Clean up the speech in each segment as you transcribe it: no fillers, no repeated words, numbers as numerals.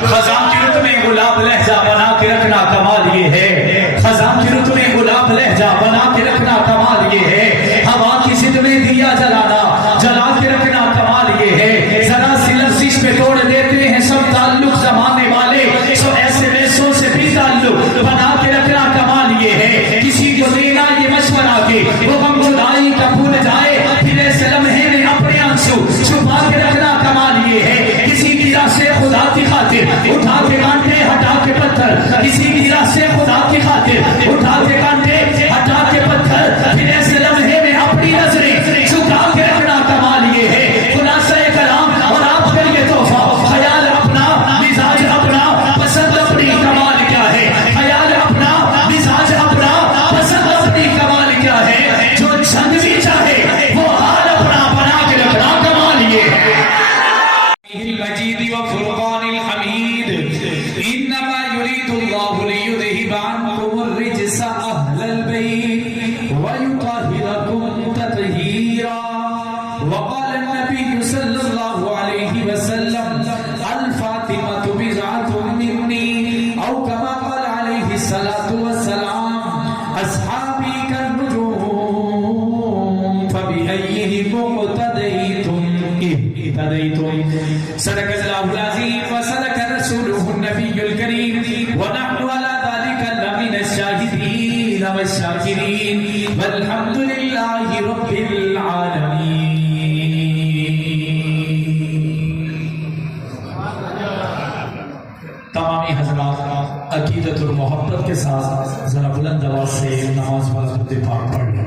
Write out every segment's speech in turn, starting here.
خزاں کی رت میں گلاب لہجہ بنا کے رکھنا کمال یہ ہے، خزاں کی رت میں گلاب لہجہ بنا کے رکھنا کمال یہ ہے، ہوا کی ضد میں دیا جلانا جلا کے رکھنا کمال یہ ہے، ذرا سی لفظ پہ توڑ دیتے ہیں سب تعلق زمانے والے، سو ایسے ویسوں سے بھی تعلق بنا کے رکھنا کمال یہ ہے، کسی کو دینا یہ مشورہ کہ وہ غم جدائی کا بھول جائے، پھر ایسے لمحے میں اپنے آنسو چھپا کے رکھنا کمال یہ ہے، کسی کی راہ سے خدا کی خاطر اٹھا کے کانٹے ہٹا کے پتھر، کسی کی راہ سے خدا کی خاطر اٹھا کے کانٹے ہٹا کے پتھر، پھر ایسے لمحے میں اپنی نظریں جھکا کے رکھنا کمال یہ ہے، خلاصہ کلام اور آپ کے لیے تحفہ، خیال اپنا مزاج اپنا پسند اپنی کمال کیا ہے، خیال اپنا مزاج اپنا پسند اپنی کمال کیا ہے، جو چھند بھی چاہے وہ حال اپنا بنا کے رکھنا کمال یہ ہے۔ المجید وفرقان الحمید انما يريد الله ليذهب عنكم الرجس اهل البيت ويطهركم تطهيرا وقال النبي صلى الله عليه وسلم الفاطمة بضعة مني او كما قال عليه الصلاة والسلام اصحابي كالنجوم فبأيهم اقتديتم صدق الله العظيم وصدق رسوله النبي الكريم ونحن على ذلك لمن الشاهدين والشاكرين والحمد لله رب العالمين۔ تمامی حضرات عقیدت اور محبت کے ساتھ ذرا بلند آواز سے نماز درود پاک پڑھ لیں۔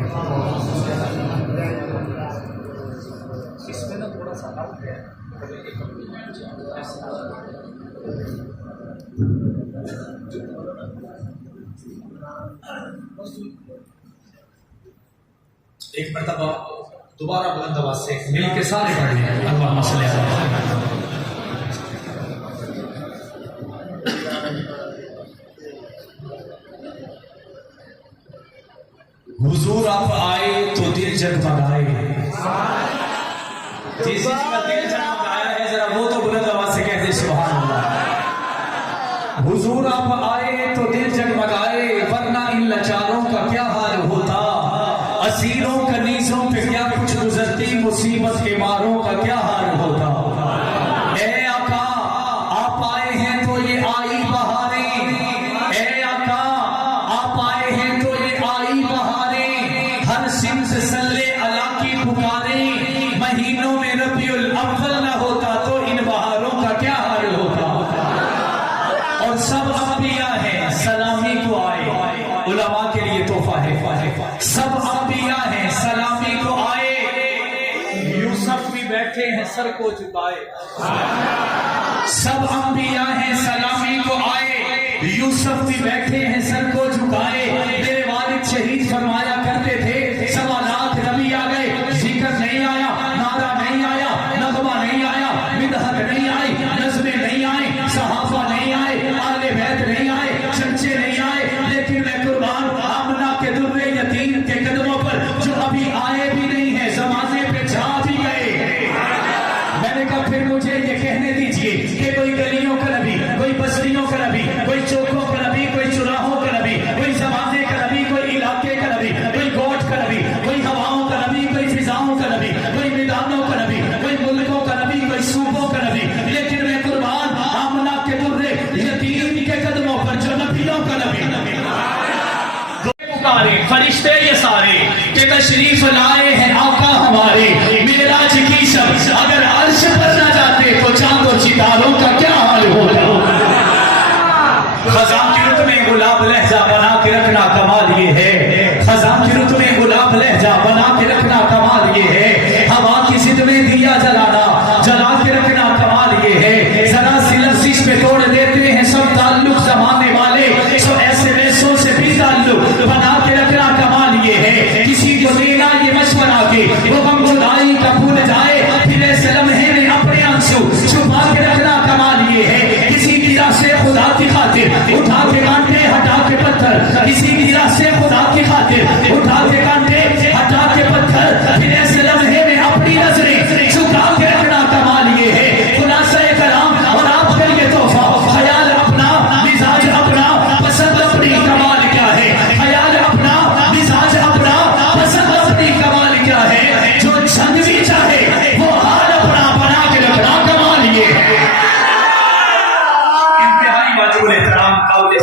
ایک مرتبہ دوبارہ بلند آواز سے مل کے سارے پڑھ لیں اللہم صلی علی محمد۔ حضور آپ آئے تو دل جگمگائے، جس کا دل جگمگایا ہے ذرا وہ تو بلند آواز سے کہتے سبحان اللہ۔ حضور آپ آئے تو دل جگمگائے، ورنہ ان لاچاروں کا کیا حال ہوتا، اسیروں کنیزوں پہ کیا کچھ گزرتی، مصیبت کے ماروں کا کیا حال ہوتا۔ اے آقا آپ آئے ہیں تو یہ آئی بہاریں، اے آقا آپ آئے ہیں تو یہ آئی بہاریں، ہر سمت صلی اللہ کی پکاریں، مہینوں میں ربیع الاول نہ ہوتا تو ان بہاروں کا کیا حال ہوتا۔ اور سب انبیاء ہیں سلامی کو آئے، علماء کے لیے تحفہ ہے، سب انبیاء ہیں سلامی کو آئے، یوسف بھی بیٹھے ہیں سر کو جھکائے، سب انبیاء ہیں سلامی کو آئے، یوسف بھی بیٹھے ہیں سر کو جھکائے، میرے والد شہید فرمایا کرتے تھے سوالات نبی آ گئے، ذکر نہیں آیا، نعرہ نہیں آیا، نغمہ نہیں آیا، مدحت نہیں آئی، نظمیں نہیں آئی، صحابہ نہیں آئے، اہل بیت نہیں آئے، چچے نہیں آئے، لیکن میں قربان آمنہ کے در یتیم کے قدموں پر جو ابھی آئے بھی نہیں ہیں زمانے پہ جا بھی گئے ہیں۔ میں نے کہا پھر مجھے یہ کہنے دیجئے کہ کوئی گلیوں کا نبی، کوئی بستیوں کا نبی، کوئی چوکوں کا نبی، کوئی چراہوں کا نبی، کوئی زمانے کا نبی، کوئی علاقے کا نبی، کوئی گوٹ کا نبی، کوئی ہواؤں کا نبی، کوئی فضاؤں کا نبی، کوئی میدانوں کا نبی، کوئی ملکوں کا نبی، کوئی صوبوں کا نبی، لیکن میں قربان آمنہ کے در یتیم کے قدموں پر جو نبیوں کا نبی فرشتے یہ سارے کہ تشریف لائے ہیں آقا ہمارے، معراج کی شب اگر عرش پر نہ جاتے تو چاند و ستاروں کا کیا حال ہوتا۔ خزاں کی رت میں گلاب لہجہ بنا کے رکھنا کمال یہ ہے، خزاں کی رت میں گلاب لہجہ بنا کے رکھنا کمال یہ ہے، ہوا کی ضد میں دیا جلانا جلا کے رکھنا کمال یہ ہے، ذرا سی لفظ پہ توڑ دیتے ہیں سب تعلق زمانے والے، سو ایسے ویسوں سے بھی تعلق بنا کے رکھنا کمال یہ ہے، کسی کو دینا یہ مشورہ کہ وہ غم جدائی کا بھول جائے، پھر ایسے لمحے میں اپنے آنسو چھپا کے رکھنا کمال یہ ہے، کسی کی راہ سے خدا کی خاطر اٹھا کے کانٹے ہٹا کے پتھر، کسی کی راہ سے خدا کی خاطر اٹھا کے کانٹے ہٹا کے پتھر، پھر ایسے لمحے میں اپنی نظریں جھکا کے رکھنا کمال یہ ہے، خلاصہ کلام اور آپ کے لیے تحفہ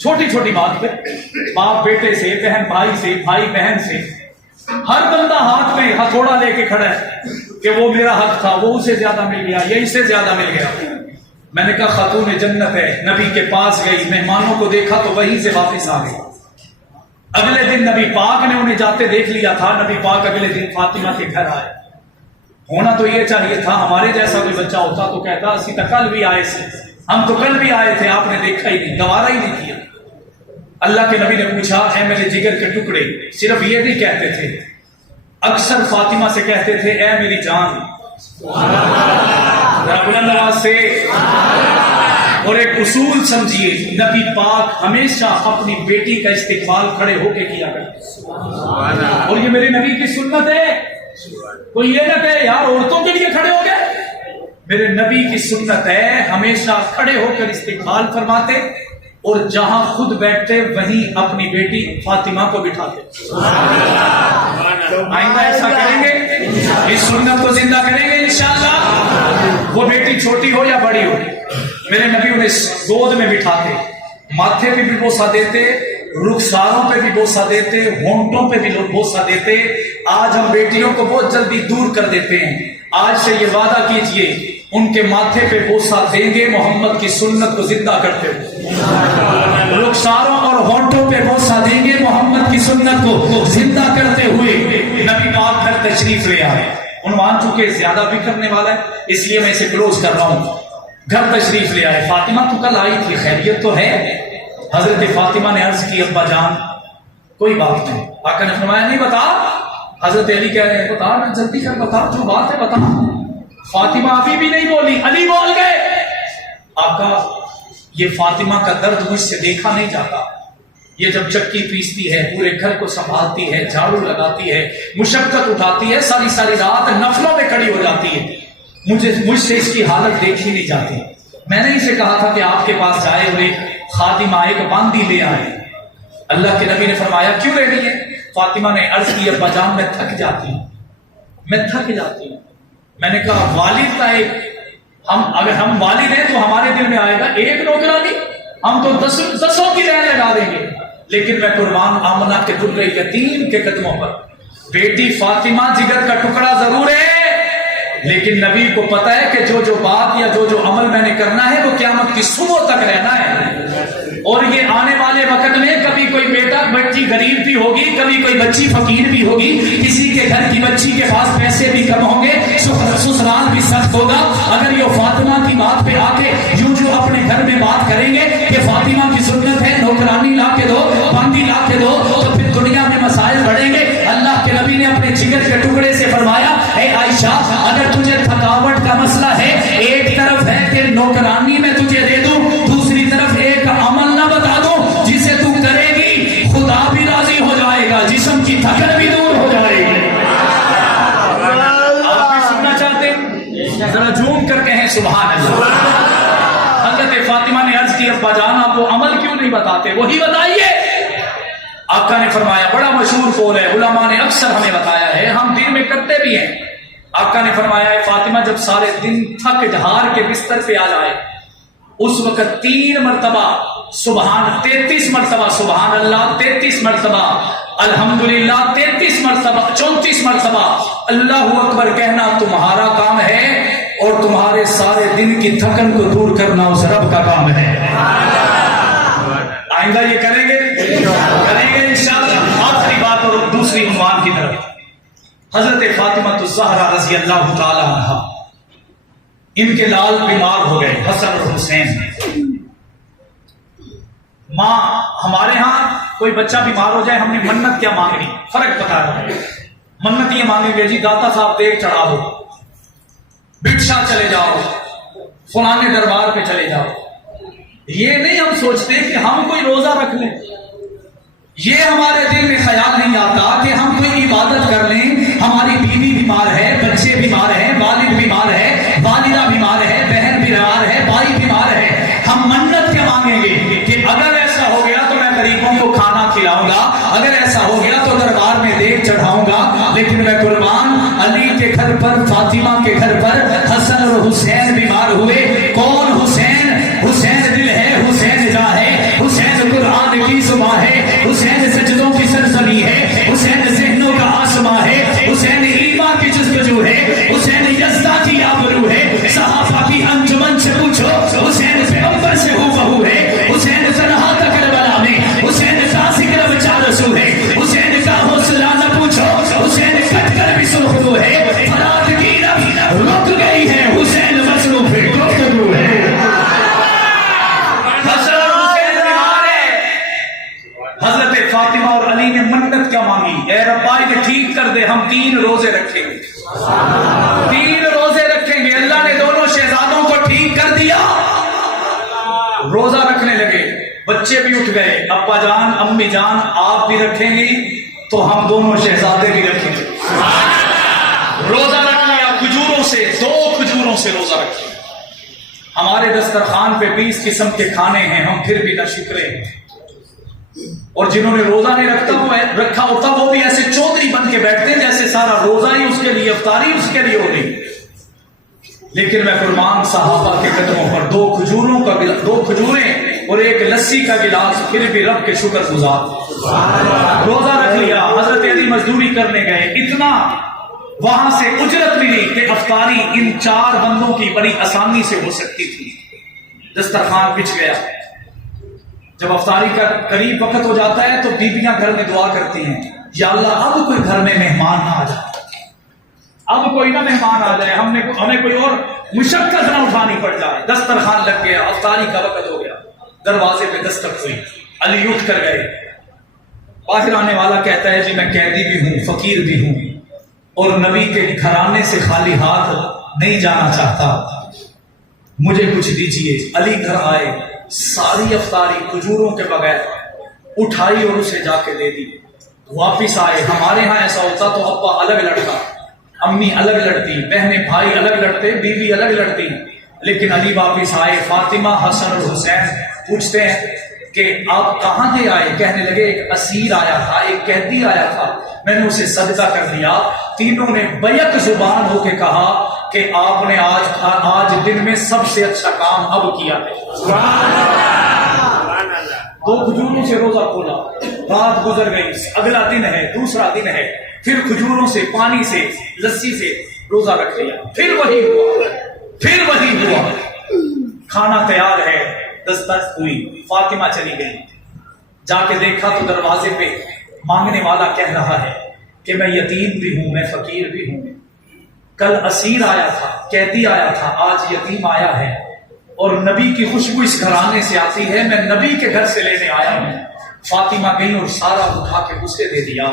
چھوٹی چھوٹی بات پہ باپ بیٹے سے، بہن بھائی سے، بھائی بہن سے، ہر بندہ ہاتھ میں ہتھوڑا لے کے کھڑا ہے کہ وہ میرا حق تھا، وہ اسے زیادہ مل گیا، یہ اس سے زیادہ مل گیا۔ میں نے کہا خاتون جنت ہے، نبی کے پاس گئی، مہمانوں کو دیکھا تو وہیں سے واپس آ گئی۔ اگلے دن نبی پاک نے انہیں جاتے دیکھ لیا تھا، نبی پاک اگلے دن فاطمہ کے گھر آئے۔ ہونا تو یہ چاہیے تھا ہمارے جیسا کوئی بچہ ہوتا تو کہتا اسی تو کل بھی آئے سے، ہم تو کل بھی آئے تھے، آپ نے دیکھا ہی نہیں، گوارا ہی نہیں کیا۔ اللہ کے نبی نے پوچھا اے میرے جگر کے ٹکڑے، صرف یہ نہیں کہتے تھے، اکثر فاطمہ سے کہتے تھے اے میری جان، رب اللہ سے۔ اور ایک اصول سمجھیے، نبی پاک ہمیشہ اپنی بیٹی کا استقبال کھڑے ہو کے کیا کرتے، اور یہ میرے نبی کی سنت ہے۔ کوئی یہ نہ کہے یار عورتوں کے لیے کھڑے ہو گئے، میرے نبی کی سنت ہے ہمیشہ کھڑے ہو کر استقبال فرماتے، اور جہاں خود بیٹھتے وہیں اپنی بیٹی فاطمہ کو بٹھاتے۔ آئندہ ایسا کریں گے، اس سنت کو زندہ کریں گے انشاءاللہ۔ وہ بیٹی چھوٹی ہو یا بڑی ہو، میرے نبی انہیں گود میں بٹھاتے، ماتھے پہ بھی بوسہ دیتے، رخساروں پہ بھی بوسہ دیتے، ہونٹوں پہ بھی بوسہ دیتے۔ آج ہم بیٹیوں کو بہت جلدی دور کر دیتے ہیں، آج سے یہ وعدہ کیجئے ان کے ماتھے پہ بوسہ دیں گے محمد کی سنت کو زندہ کرتے ہوئے، رخساروں اور ہونٹوں پہ بوسہ دیں گے محمد کی سنت کو زندہ کرتے ہوئے۔ نبی پاک گھر تشریف لے آئے، عنوان چونکہ زیادہ بھی کرنے والا ہے اس لیے میں اسے کلوز کر رہا ہوں۔ گھر تشریف لے آئے، فاطمہ تو کل آئی تھی، خیریت تو ہے؟ حضرت فاطمہ نے عرض کی ابا جان کوئی بات نہیں۔ آقا نے فرمایا نہیں بتا۔ حضرت علی کہہ رہے ہیں بتا، میں جلدی کر بتا، جو بات ہے بتا۔ فاطمہ ابھی بھی نہیں بولی، علی بول گئے۔ آقا یہ فاطمہ کا درد مجھ سے دیکھا نہیں جاتا، یہ جب چکی پیستی ہے، پورے گھر کو سنبھالتی ہے، جھاڑو لگاتی ہے، مشقت اٹھاتی ہے، ساری ساری رات نفلوں میں کھڑی ہو جاتی ہے، مجھ سے اس کی حالت دیکھی نہیں جاتی۔ میں نے اسے کہا تھا کہ آپ کے پاس جائے ہوئے خادم آئے کہ باندی لے آئے۔ اللہ کے نبی نے فرمایا کیوں لے رہی ہے؟ فاطمہ نے عرض کی ابا جان میں تھک جاتی ہوں، میں تھک جاتی ہوں۔ میں نے کہا والد کا ایک، اگر ہم والد ہیں تو ہمارے دل میں آئے گا ایک نوکرانی، ہم تو دسوں کی لائن لگا دیں گے، لیکن میں قربان آمنہ کے در یتیم کے قدموں پر۔ بیٹی فاطمہ جگر کا ٹکڑا ضرور ہے، لیکن نبی کو پتا ہے کہ جو بات یا جو عمل میں نے کرنا ہے وہ قیامت کی صبح تک رہنا ہے، اور یہ آنے والے وقت میں کبھی کوئی بچی غریب بھی ہوگی، کبھی کوئی بچی فقیر بھی ہوگی، کسی کے گھر کی بچی کے پاس پیسے بھی کم ہوں گے، سسرال بھی سخت ہوگا۔ اگر یہ فاطمہ کی بات پہ آ کے جو اپنے گھر میں بات کریں گے کہ فاطمہ کی سنت ہے نوکرانی لا کے دو، باندی لا کے دو، تو پھر دنیا میں مسائل بڑھیں گے۔ اللہ کے نبی نے اپنے جگر کے ٹکڑے سے فرمایا اے عائشہ اگر تجھے تھکاوٹ کا مسئلہ ہے، ایک طرف ہے کہ نوکرانی میں تجھے دے دوں، دوسری طرف ایک عمل نہ بتا دوں جسے تو کرے گی خدا بھی راضی ہو جائے گا، جسم کی تھکن بھی دور ہو جائے گی۔ آپ بھی سننا چاہتے ہیں؟ ذرا جھوم کر کہیں سبحان اللہ۔ حضرت فاطمہ نے عرض کی ابا جان آپ وہ عمل کیوں نہیں بتاتے، وہی بتائیے۔ آقا نے فرمایا بڑا مشہور قول ہے، علماء نے اکثر ہمیں بتایا ہے، ہم دین میں کرتے بھی ہیں۔ آقا نے فرمایا ہے فاطمہ جب سارے دن تھک ہار کے بستر پہ آ جائے اس وقت 3 مرتبہ سبحان 33 مرتبہ سبحان اللہ، 33 مرتبہ الحمدللہ، 33 مرتبہ 34 مرتبہ اللہ اکبر کہنا تمہارا کام ہے، اور تمہارے سارے دن کی تھکن کو دور کرنا اس رب کا کام ہے۔ آئندہ یہ کریں گے انشاءاللہ۔ آخری بات اور دوسری عنوان کی طرف، حضرت فاطمہ الزہرا رضی اللہ تعالی عنہا، ان کے لال بیمار ہو گئے حسن اور حسین۔ ماں ہمارے ہاں کوئی بچہ بیمار ہو جائے ہم نے منت کیا مانگنی، فرق بتا رہا ہے۔ منت یہ مانگیں گے جی داتا صاحب دیکھ چڑھا دو، بھکشا چلے جاؤ، فلانے دربار پہ چلے جاؤ۔ یہ نہیں ہم سوچتے کہ ہم کوئی روزہ رکھ لیں، یہ ہمارے دل میں خیال نہیں آتا کہ ہم کوئی عبادت کر لیں۔ ہماری بیوی بیمار ہے، بچے بیمار ہیں، والد بیمار ہے، والدہ بیمار ہے، بہن بیمار ہے، بھائی بیمار ہے، ہم منت کیا مانگیں گے کہ اگر ایسا ہو گیا تو میں غریبوں کو کھانا کھلاؤں گا، اگر ایسا ہو گیا تو دربار میں دیکھ چڑھاؤں گا۔ لیکن میں قربان علی کے گھر پر، فاطمہ کے گھر پر حسن اور حسین بیمار ہوئے۔ کون حسین؟ حسین دل ہے، حسین جاں ہے، حسین قرآن ٹھیک کر دے ہم 3 روزے رکھیں گے, 3 روزے رکھیں گے. اللہ نے دونوں شہزادوں کو ٹھیک کر دیا, روزہ رکھنے لگے. بچے بھی اٹھ گئے, ابا جان امی جان آپ بھی رکھیں گی تو ہم دونوں شہزادے بھی رکھیں گے. روزہ رکھ لیا کھجوروں سے, 2 کھجوروں سے روزہ رکھیں. ہمارے دسترخوان پہ 20 قسم کے کھانے ہیں, ہم پھر بھی نہ شکرے. اور جنہوں نے روزہ نہیں رکھا ہوتا وہ بھی ایسے چودھری بن کے بیٹھتے ہیں جیسے سارا روزہ ہی اس کے لیے, افطاری اس کے لیے ہو رہی. لیکن میں قربان صحابہ کے قدموں پر 2 کھجوریں اور 1 لسی کا گلاس, پھر بھی رب کے شکر گزار. روزہ رکھ لیا. حضرت علی مزدوری کرنے گئے, اتنا وہاں سے اجرت ملی کہ افطاری ان 4 بندوں کی بڑی آسانی سے ہو سکتی تھی. دسترخوان بچھ گیا. جب افطاری کا قریب وقت ہو جاتا ہے تو بیویاں گھر میں دعا کرتی ہیں, یا اللہ اب کوئی گھر میں مہمان نہ آ جائے, اب کوئی نہ مہمان آ جائے, ہمیں کوئی اور مشقت نہ اٹھانی پڑ جائے. دسترخوان لگ گیا, افطاری کا وقت ہو گیا. دروازے پہ دستک ہوئی, علی اٹھ کر گئے. باہر آنے والا کہتا ہے جی میں قیدی بھی ہوں, فقیر بھی ہوں, اور نبی کے گھرانے سے خالی ہاتھ نہیں جانا چاہتا, مجھے کچھ دیجیے. علی گھر آئے, ساری افطاری کھجوروں کے بغیر اٹھائی اور اسے جا کے دے دی. واپس آئے. ہمارے ہاں ایسا ہوتا تو ابا الگ لڑتا, امی الگ لڑتی, بہنیں بھائی الگ لڑتے, بیوی الگ لڑتی. لیکن علی واپس آئے. فاطمہ, حسن اور حسین پوچھتے ہیں کہ آپ کہاں سے آئے؟ کہنے لگے ایک اسیر آیا تھا, ایک قیدی آیا تھا, میں نے اسے صدقہ کر دیا. تینوں نے بیک زبان ہو کے کہا کہ آپ نے آج دن میں سب سے اچھا کام اب کیا ہے. 2 کھجوروں سے روزہ کھولا. رات گزر گئی, اگلا دن ہے, دوسرا دن ہے, پھر کھجوروں سے, پانی سے, لسی سے روزہ رکھ لیا. پھر وہی ہوا. کھانا تیار ہے, دستک ہوئی. فاطمہ چلی گئی. جا کے دیکھا تو دروازے پہ مانگنے والا کہہ رہا ہے کہ میں یتیم بھی ہوں, میں فقیر بھی ہوں. کل اسیر آیا تھا, قیدی آیا تھا, آج یتیم آیا ہے, اور نبی کی خوشبو اس گھرانے سے آتی ہے, میں نبی کے گھر سے لینے آیا ہوں. فاطمہ گئی اور سارا اٹھا کے اسے دے دیا.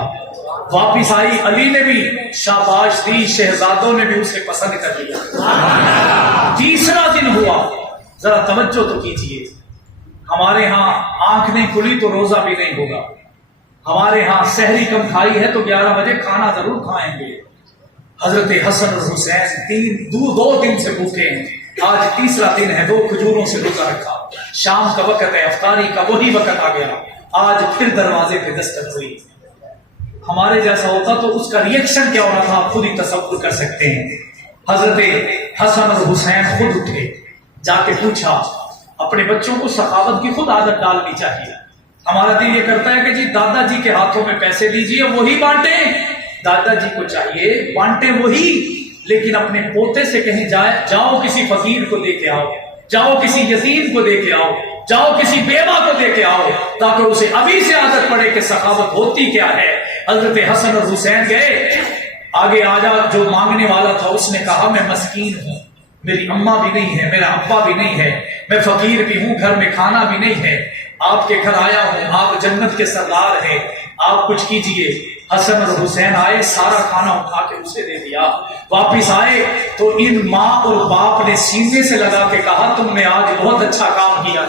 واپس آئی, علی نے بھی شاباش دی, شہزادوں نے بھی اسے پسند کر لیا. تیسرا دن ہوا. ذرا توجہ تو کیجیے. ہمارے ہاں آنکھ نہیں کھلی تو روزہ بھی نہیں ہوگا. ہمارے ہاں سحری کم کھائی ہے تو 11 بجے کھانا ضرور کھائیں گے. حضرت حسن اور حسین 2 دن سے بھوکے ہیں. آج تیسرا دن ہے, 2 کھجوروں سے روزہ رکھا. شام کا وقت ہے, افطاری کا وہی وقت آ گیا. آج پھر دروازے پہ دستک ہوئی. ہمارے جیسا ہوتا تو اس کا ریئیکشن کیا ہونا تھا آپ خود ہی تصور کر سکتے ہیں. حضرت حسن اور حسین خود اٹھے, جا کے پوچھا. اپنے بچوں کو سخاوت کی خود عادت ڈالنی چاہیے. ہمارا دل یہ کرتا ہے کہ جی دادا جی کے ہاتھوں میں پیسے دیجیے, وہی بانٹیں. دادا جی کو چاہیے بانٹیں وہی, لیکن اپنے پوتے سے کہیں جاؤ کسی فقیر کو دے کے آؤ, جاؤ کسی یتیم کو دے کے آؤ, جاؤ کسی بیوہ کو دے کے آؤ, تاکہ اسے ابھی سے عادت پڑے کہ سخاوت ہوتی کیا ہے. حضرت حسن اور حسین گئے. آگے آجا جو مانگنے والا تھا اس نے کہا میں مسکین ہوں, میری اماں بھی نہیں ہے, میرا ابا بھی نہیں ہے, میں فقیر بھی ہوں, گھر میں کھانا بھی نہیں ہے, آپ کے گھر آیا ہوں, آپ جنت کے سردار ہیں, آپ کچھ کیجئے. حسن اور حسین آئے, سارا کھانا اٹھا کے اسے دے دیا. واپس آئے تو ان ماں اور باپ نے سینے سے لگا کے کہا تم نے آج بہت اچھا کام کیا.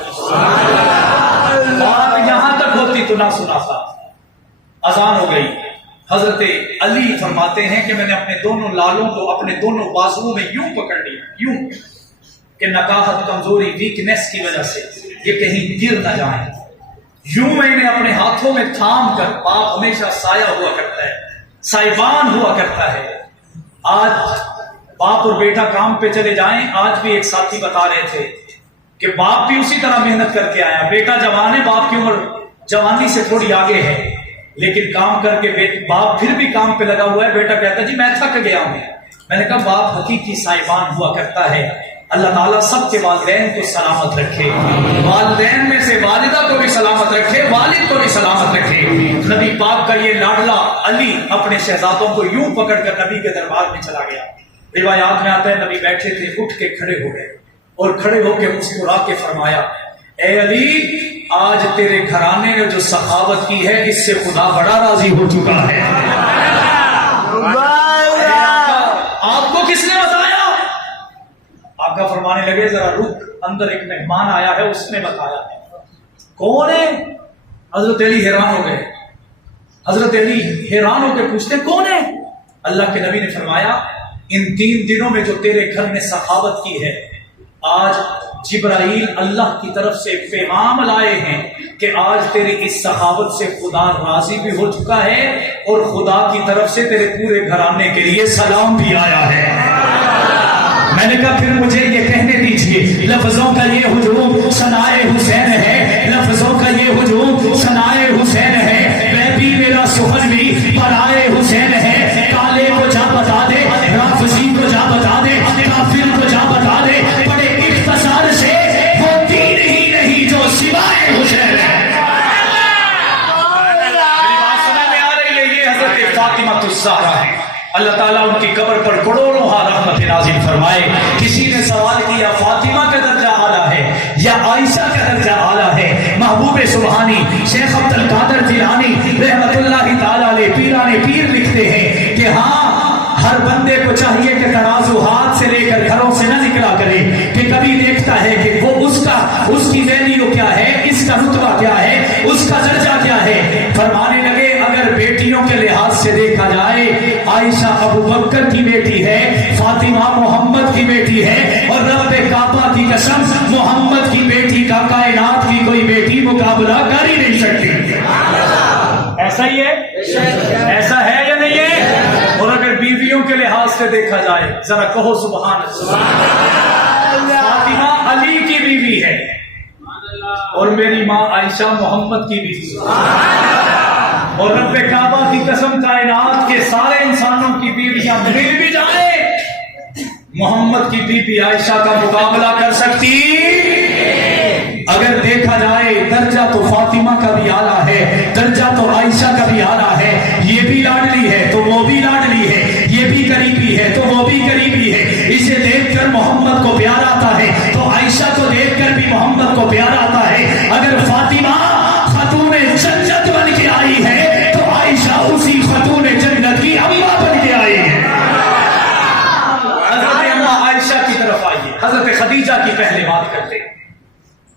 بات یہاں تک ہوتی تو نہ سنا تھا. اذان ہو گئی. حضرت علی فرماتے ہیں کہ میں نے اپنے دونوں لالوں کو اپنے دونوں بازوؤں میں یوں پکڑ لیا, یوں کہ نکاحت, کمزوری, ویکنیس کی وجہ سے یہ کہیں گر نہ جائیں. یوں میں نے اپنے ہاتھوں میں تھام کر, باپ ہمیشہ سایہ ہوا کرتا ہے, سائبان ہوا کرتا ہے. آج باپ اور بیٹا کام پہ چلے جائیں. آج بھی ایک ساتھی بتا رہے تھے کہ باپ بھی اسی طرح محنت کر کے آیا, بیٹا جوان ہے, باپ کی عمر جوانی سے تھوڑی آگے ہے, لیکن کام کر کے باپ پھر بھی کام پہ لگا ہوا ہے. بیٹا کہتا جی میں تھک گیا ہوں. میں نے کہا باپ حقیقی سائبان ہوا کرتا ہے. اللہ تعالیٰ سب کے والدین کو سلامت رکھے, والدین میں سے والدہ کو بھی سلامت رکھے, والد کو بھی سلامت رکھے. نبی پاک کا یہ لاڈلا علی اپنے شہزادوں کو یوں پکڑ کر نبی کے دربار میں چلا گیا. روایات میں آتا ہے نبی بیٹھے تھے, اٹھ کے کھڑے ہو گئے اور کھڑے ہو کے مسکرا کے فرمایا اے علی آج تیرے گھرانے نے جو سخاوت کی ہے اس سے خدا بڑا راضی ہو چکا ہے. آپ کو کس نے بتایا؟ آقا فرمانے لگے ذرا رک، اندر ایک مہمان آیا ہے، اس نے بتایا۔ کون ہے؟ حضرت علی حیران ہو گئے۔ حضرت علی حیران ہو کے پوچھتے کون ہے؟ اللہ کے نبی نے فرمایا ان 3 دنوں میں جو تیرے گھر میں سخاوت کی ہے، آج جبرائیل اللہ کی طرف سے پیغام لائے ہیں کہ آج تیری اس سخاوت سے خدا راضی بھی ہو چکا ہے اور خدا کی طرف سے تیرے پورے گھرانے کے لیے سلام بھی آیا ہے۔ میں نے کہا پھر مجھے یہ کہنے دیجئے، لفظوں کا یہ ہجوم ثنائے حسین ہے، لفظوں کا یہ ہجوم ثنائے حسین ہے، میں بھی میرا سخن بھی برائے حسین ہے۔ کالے کو جا بتا دے، رافضی کو جا بتا دے، کافر کو جا بتا دے، بڑے اختصار سے وہ دین ہی نہیں جو سوائے حسین ہے۔ میری بات سمجھ میں آ رہی ہے؟ یہ حضرت فاطمہ الزہرا ہے، اللہ تعالیٰ ان کی قبر پر کروڑوں رحمت نازل فرمائے۔ کسی نے سوال کیا فاطمہ کا درجہ اعلیٰ ہے یا عائشہ کا درجہ اعلیٰ ہے؟ محبوب سبحانی شیخ عبد القادر جیلانی رحمت اللہ تعالیٰ علیہ پیران پیر لکھتے ہیں کہ ہاں ہر بندے کو چاہیے کہ ترازو ہاتھ سے لے کر گھروں سے نہ نکلا کرے، کہ کبھی دیکھتا ہے کہ وہ اس کی ویلیو کیا ہے، اس کا رتبہ کیا ہے، اس کا درجہ کیا ہے۔ فرمانے لگے اگر بیٹیوں کے لحاظ سے دیکھا جائے، عائشہ ابو بکر کی بیٹی ہے، فاطمہ محمد کی بیٹی ہے، اور رب کعبہ کی قسم محمد کی بیٹی کا کائنات کی کوئی بیٹی مقابلہ کر ہی نہیں سکتی۔ ایسا ہی ہے؟ ایسا ہے یا نہیں ہے؟ اور اگر بیویوں کے لحاظ سے دیکھا جائے، ذرا کہو سبحان اللہ۔ فاطمہ علی کی بیوی ہے اور میری ماں عائشہ محمد کی بیوی ہے، اور رب کعبہ کی قسم کائنات کے سارے انسانوں کی بیویاں مل بھی جائیں، محمد کی بیوی عائشہ کا مقابلہ کر سکتی؟ اگر دیکھا جائے درجہ تو فاطمہ کا بھی اعلیٰ ہے، درجہ تو عائشہ کا بھی اعلیٰ ہے، یہ بھی لاڈلی ہے تو وہ بھی لاڈلی ہے، یہ بھی قریبی ہے تو وہ بھی قریبی ہے۔ اسے دیکھ کر محمد کو پیار آتا ہے تو عائشہ کو دیکھ کر بھی محمد کو پیار آتا ہے۔ اگر فاطمہ خاتون جنت بن کے آئی ہے تو عائشہ اسی خاتون جنت کی اماں بن کے آئی ہے۔ حضرت اماں عائشہ کی طرف آئیے، حضرت خدیجہ کی پہلے بات کرتے ہیں۔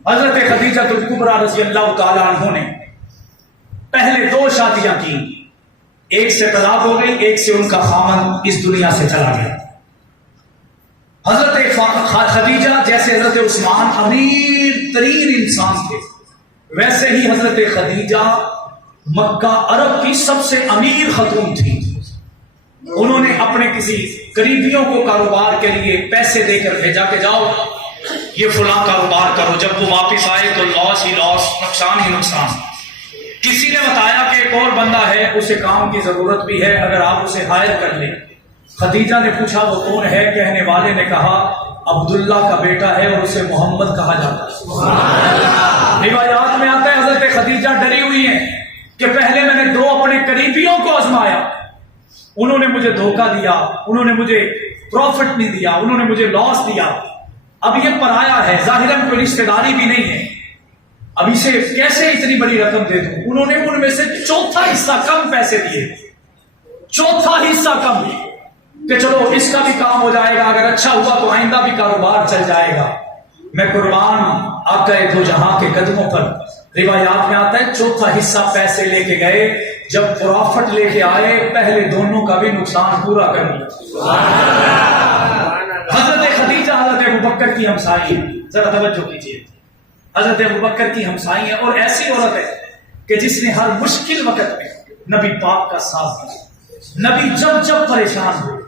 حضرت خدیجہ کبریٰ رضی اللہ تعالیٰ عنہ نے پہلے 2 شادیاں کی، ایک سے طلاق ہو گئی، ایک سے ان کا خاوند اس دنیا سے چلا گیا۔ حضرت خدیجہ جیسے حضرت عثمان امیر ترین انسان تھے، ویسے ہی حضرت خدیجہ مکہ عرب کی سب سے امیر خاتون تھی۔ انہوں نے اپنے کسی قریبیوں کو کاروبار کے لیے پیسے دے کر بھیجا کہ جاؤ یہ فلاں کاروبار کرو، جب وہ واپس آئے تو لاس ہی لاس، نقصان ہی نقصان۔ کسی نے بتایا کہ ایک اور بندہ ہے، اسے کام کی ضرورت بھی ہے، اگر آپ اسے ہائر کر لیں۔ خدیجہ نے پوچھا وہ کون ہے؟ کہنے والے نے کہا عبداللہ کا بیٹا ہے اور اسے محمد کہا جاتا ہے۔ روایات میں آتا ہے حضرت خدیجہ ڈری ہوئی ہیں کہ پہلے میں نے 2 اپنے قریبیوں کو آزمایا، انہوں نے مجھے دھوکہ دیا، انہوں نے مجھے پروفٹ نہیں دیا، انہوں نے مجھے لاس دیا، اب یہ پرایا ہے، ظاہراً کوئی رشتہ داری بھی نہیں ہے، اب اسے کیسے اتنی بڑی رقم دے دوں؟ انہوں نے ان میں سے 1/4 حصہ کم پیسے دیے، 1/4 حصہ کم، کہ چلو اس کا بھی کام ہو جائے گا، اگر اچھا ہوا تو آئندہ بھی کاروبار چل جائے گا۔ میں قربان آقا دو جہاں کے قدموں پر، روایات میں آتا ہے 1/4 حصہ پیسے لے کے گئے، جب پرافٹ لے کے آئے پہلے دونوں کا بھی نقصان پورا کر لیا۔ حضرت خدیجہ حضرت ابوبکر کی ہمسائی ہے، ذرا توجہ کیجیے، حضرت ابوبکر کی ہمسائی ہے، اور ایسی عورت ہے کہ جس نے ہر مشکل وقت میں نبی پاک کا ساتھ دیا۔ نبی جب پریشان ہوئے،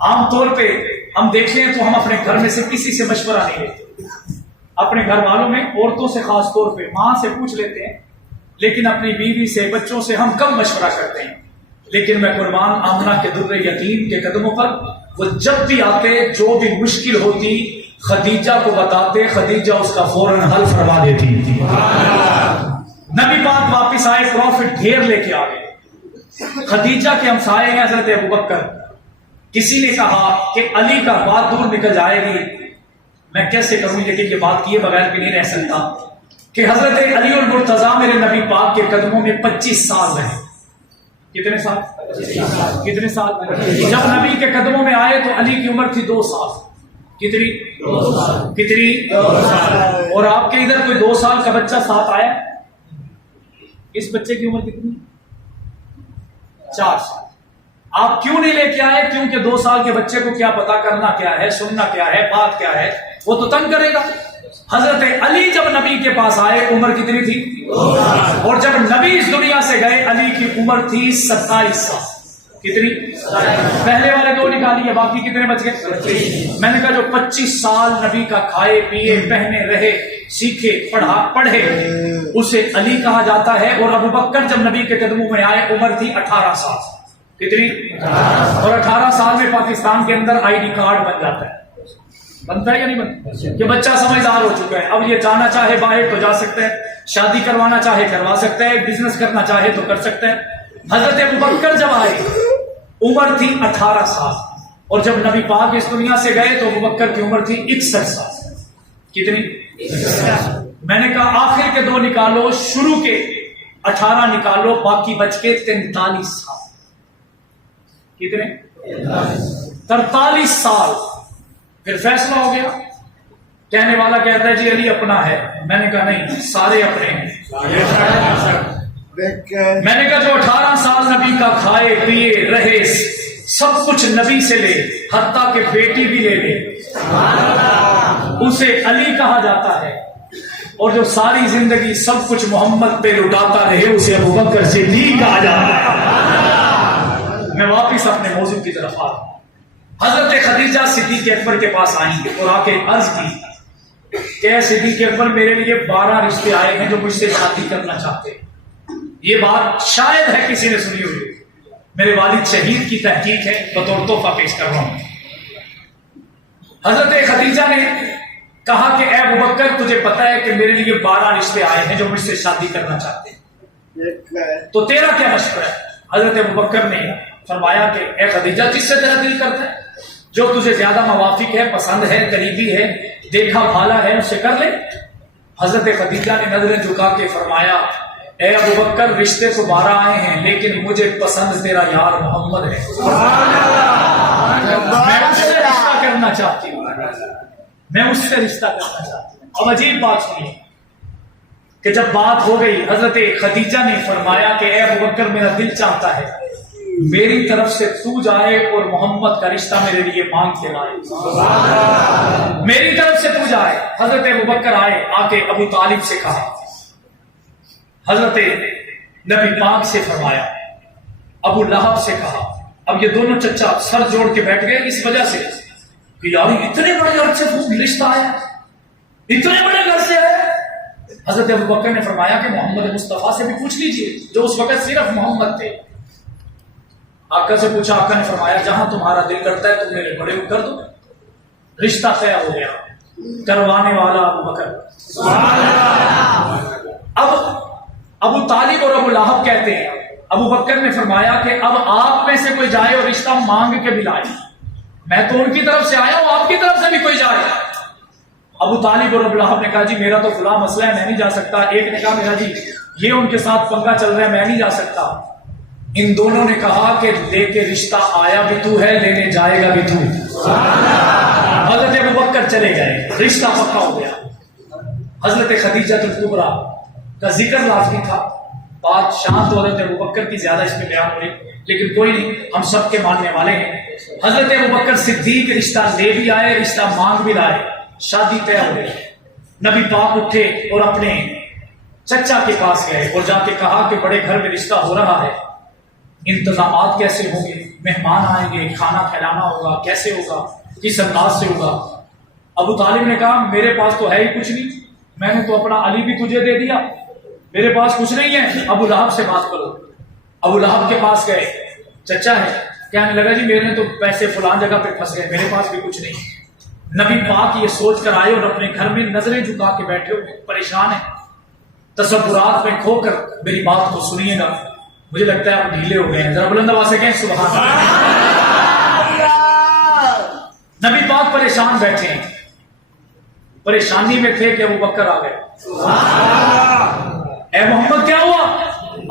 عام طور پہ ہم دیکھیں تو ہم اپنے گھر میں سے کسی سے مشورہ نہیں لیتے، اپنے گھر والوں میں عورتوں سے خاص طور پہ ماں سے پوچھ لیتے ہیں، لیکن اپنی بیوی سے بچوں سے ہم کم مشورہ کرتے ہیں۔ لیکن میں قربان آمنہ کے در یتیم کے قدموں پر، وہ جب بھی آتے جو بھی مشکل ہوتی خدیجہ کو بتاتے، خدیجہ اس کا فوراً حل فرما دیتی۔ نبی پاک واپس آئے، پروفٹ ڈھیر لے کے آ گئے، خدیجہ کے ہمسائے ہیں حضرت ابوبکر۔ کسی نے کہا کہ علی کا بات دور نکل جائے گی، میں کیسے کروں، لیکن یہ بات کیے بغیر بھی نہیں رہ سکتا کہ حضرت علی المرتضیٰ میرے نبی پاک کے قدموں میں 25 سال رہے، کتنے سال؟ کتنے سال؟ جب نبی کے قدموں میں آئے تو علی کی عمر تھی 2 سال. کتنی؟ 2 سال. اور آپ کے ادھر کوئی 2 سال کا بچہ ساتھ آیا؟ اس بچے کی عمر کتنی؟ 4 سال. آپ کیوں نہیں لے کے آئے؟ کیونکہ 2 سال کے بچے کو کیا پتا کرنا کیا ہے، سننا کیا ہے، بات کیا ہے، وہ تو تنگ کرے گا. حضرت علی جب نبی کے پاس آئے عمر کتنی تھی؟ 2 سال. اور جب نبی اس دنیا سے گئے علی کی عمر تھی 27 سال. کتنی؟ پہلے والے 2 نکالیے، باقی کتنے بچ گئے؟ میں نے کہا جو 25 سال نبی کا کھائے پیے پہنے رہے سیکھے پڑھے اسے علی کہا جاتا ہے. اور ابو بکر جب نبی کے قدموں میں آئے عمر تھی 18 سال. کتنی؟ اور 18 سال میں پاکستان کے اندر آئی ڈی کارڈ بن جاتا ہے. بنتا ہے یا نہیں بنتا؟ کہ بچہ سمجھدار ہو چکا ہے، اب یہ جانا چاہے باہر تو جا سکتا ہے، شادی کروانا چاہے کروا سکتا ہے، بزنس کرنا چاہے تو کر سکتا ہے. حضرت ابو بکر جب آئے عمر تھی 18 سال. اور جب نبی پاک اس دنیا سے گئے تو ابو بکر کی عمر تھی 61 سال. کتنی؟ میں نے کہا آخر کے 2 نکالو، شروع کے 18 نکالو، باقی بچ کے 43 سال. کتنے؟ 43 سال. پھر فیصلہ ہو گیا. کہنے والا کہتا ہے جی علی اپنا ہے. میں نے کہا نہیں، سارے اپنے ہیں. میں نے کہا جو 18 سال نبی کا کھائے پیے رہے سب کچھ نبی سے لے، حتیٰ کہ بیٹی بھی لے لے، اسے علی کہا جاتا ہے. اور جو ساری زندگی سب کچھ محمد پہ لٹاتا رہے اسے ابو بکر صدیق کہا جاتا ہے. میں واپس اپنے موضوع کی طرف آ رہا ہوں. حضرت خدیجہ صدیق اکبر کے پاس آئیں اور آ کے عرض کی کہ صدیق اکبر میرے لیے 12 رشتے آئے ہیں جو مجھ سے شادی کرنا چاہتے ہیں. یہ بات شاید ہے کسی نے سنی ہوئی. میرے والد شہید کی تحقیق ہے، بطور تحفہ پیش کر رہا ہوں. حضرت خدیجہ نے کہا کہ اے ابو بکر تجھے پتا ہے کہ میرے لیے 12 رشتے آئے ہیں جو مجھ سے شادی کرنا چاہتے ہیں، تو تیرا کیا مشورہ ہے؟ حضرت ابو بکر نے فرمایا کہ اے خدیجہ جس سے تیرا دل کرتا ہے، جو تجھے زیادہ موافق ہے، پسند ہے، قریبی ہے، دیکھا بھالا ہے، اس سے کر لے. حضرت خدیجہ نے نظریں جھکا کے فرمایا اے ابو بکر رشتے تو 12 آئے ہیں لیکن مجھے پسند تیرا یار محمد ہے. میں اس سے رشتہ کرنا چاہتی ہوں. میں اس سے رشتہ کرنا چاہتی ہوں. اب عجیب بات سنیے کہ جب بات ہو گئی حضرت خدیجہ نے فرمایا کہ اے ابو بکر میرا دل چاہتا ہے میری طرف سے تو جائے اور محمد کا رشتہ میرے لیے مانگ کے لائے. میری طرف سے تو جائے. حضرت ابو بکر آئے، آ کے ابو طالب سے کہا، حضرت نبی پاک سے فرمایا، ابو لہب سے کہا. اب یہ دونوں چچا سر جوڑ کے بیٹھ گئے اس وجہ سے کہ یار اتنے بڑے گھر سے رشتہ آیا، اتنے بڑے گھر سے آیا. حضرت ابو بکر نے فرمایا کہ محمد مصطفیٰ سے بھی پوچھ لیجئے جو اس وقت صرف محمد تھے. آقا سے پوچھا، آقا نے فرمایا جہاں تمہارا دل کرتا ہے تم میرے بڑے کو کر دو. رشتہ طے ہو گیا. کروانے والا ابو بکر. اب ابو طالب اور ابو لہب کہتے ہیں ابو بکر نے فرمایا کہ اب آپ میں سے کوئی جائے اور رشتہ مانگ کے بھی لائے. میں تو ان کی طرف سے آیا ہوں، آپ کی طرف سے بھی کوئی جائے. ابو طالب اور ابو لہب نے کہا جی میرا تو فلاں مسئلہ ہے میں نہیں جا سکتا. ایک نے کہا میرا جی یہ ان کے ساتھ پنگا چل رہا ہے میں نہیں جا سکتا. ان دونوں نے کہا کہ لے کے رشتہ آیا بھی تو ہے، لینے جائے گا بھی تو. حضرت ابو بکر چلے گئے، رشتہ پکا ہو گیا. حضرت خدیجہ الکبریٰ کا ذکر لازمی تھا. بات شانت حضرت ابو بکر کی زیادہ اس میں بیان ہو رہی، لیکن کوئی نہیں، ہم سب کے ماننے والے ہیں. حضرت ابو بکر صدیق رشتہ لے بھی آئے، رشتہ مانگ بھی لائے. شادی طے ہو گئی. نبی پاک اٹھے اور اپنے چچا کے پاس گئے اور جا کے کہا کہ بڑے گھر میں رشتہ ہو رہا ہے، انتظامات کیسے ہوں گے، مہمان آئیں گے، کھانا کھلانا ہوگا، کیسے ہوگا، کس انداز سے ہوگا. ابو طالب نے کہا میرے پاس تو ہے ہی کچھ نہیں، میں نے تو اپنا علی بھی تجھے دے دیا، میرے پاس کچھ نہیں ہے. ابو لہب سے بات کرو. ابو لہب کے پاس گئے، چچا ہے، کہنے لگا جی میرے تو پیسے فلان جگہ پہ پھنس گئے، میرے پاس بھی کچھ نہیں. نبی پاک یہ سوچ کر آئے اور اپنے گھر میں نظریں جھکا کے بیٹھے ہوئے پریشان ہیں. تصورات میں کھو کر میری بات کو سنیے گا. مجھے لگتا ہے آپ ڈھیلے ہو گئے ہیں، ذرا بلند آواز سے کہیں سبحان اللہ. نبی پاک پریشان بیٹھے ہیں، پریشانی میں تھے کہ ابو بکر آ گئے. اے محمد کیا ہوا؟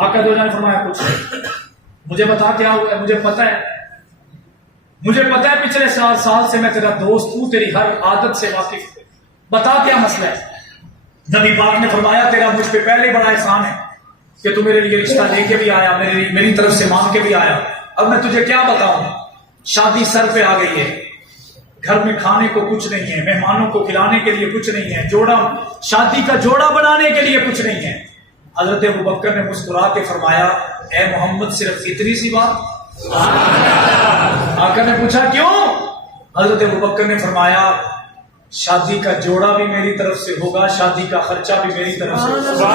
آقا دو جان فرمایا کچھ نہیں. مجھے بتا کیا ہوا ہے؟ مجھے پتا ہے پچھلے 4 سال سے میں تیرا دوست ہوں، تیری ہر عادت سے واقف ہوں، بتا کیا مسئلہ ہے؟ نبی پاک نے فرمایا تیرا مجھ پہ پہلے بڑا احسان ہے کہ تو میرے لیے رشتہ لے کے بھی آیا، میری طرف سے مانگ کے بھی آیا، اب میں تجھے کیا بتاؤں، شادی سر پہ آ گئی ہے، گھر میں کھانے کو کچھ نہیں ہے، مہمانوں کو کھلانے کے لیے کچھ نہیں ہے، شادی کا جوڑا بنانے کے لیے کچھ نہیں ہے۔ حضرت ابوبکر نے مسکرا کے فرمایا اے محمد صرف اتنی سی بات؟ آقا نے پوچھا کیوں؟ حضرت ابوبکر نے فرمایا شادی کا جوڑا بھی میری طرف سے ہوگا، شادی کا خرچہ بھی میری طرف سے ہوگا۔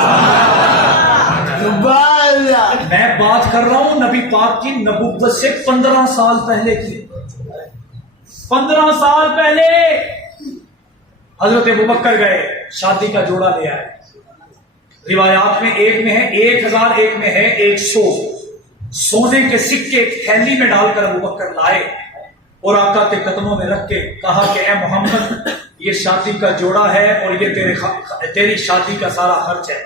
میں بات کر رہا ہوں نبی پاک کی نبوت سے 15 سال پہلے کی، 15 سال پہلے حضرت ابوبکر گئے، شادی کا جوڑا لے آئے۔ روایات میں ایک میں ہے 1000، ایک میں ہے 100 سونے کے سکے تھیلی میں ڈال کر ابوبکر لائے اور آقا کے قدموں میں رکھ کے کہا کہ اے محمد یہ شادی کا جوڑا ہے اور یہ تیری شادی کا سارا خرچ ہے۔